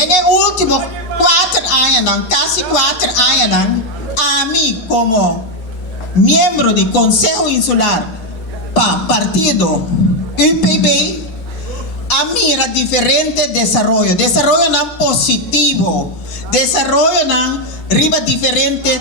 Dengan último 4 años, casi 4 años, a mí como miembro del Consejo Insular para partido UPB, a mí era diferente desarrollo no positivo, desarrollo no riba diferente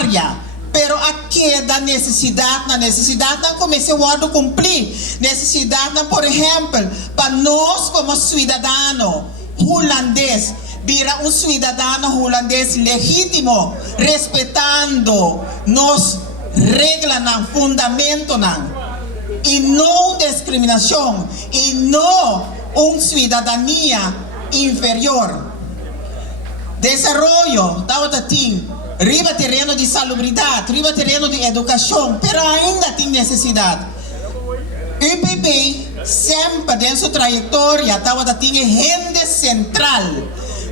área. Pero aquí da necesidad não comece a cumprir. Necesidad, por ejemplo, para nós como cidadano holandês, virar cidadano holandês legítimo, respeitando nos regras, fundamento, e não discriminação, e não uma cidadania inferior. Desarrollo, riba terreno de salubridade, riba terreno de educação, pero ainda tem necessidade. UPB sempre dentro sua trajetória tinha gente central.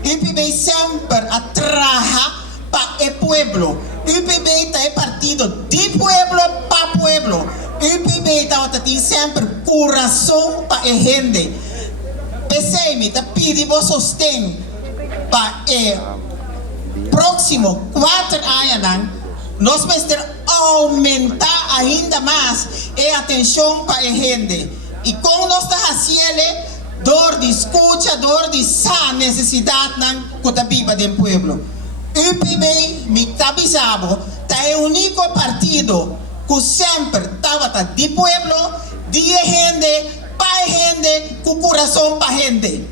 UPB sempre trabalha para o pueblo. UPB é partido de pueblo para pueblo. UPB tem sempre coração para a gente. PCM pede vos sostém para próximo 4 anos, nós vamos ter aumentar ainda mais a atenção para a gente. E como nós estamos fazendo, dor de escuta, dor de essa necessidade que está viva do povo. UPB, me avisava, é o único partido que sempre estava de povo, de gente, para gente, com coração para gente.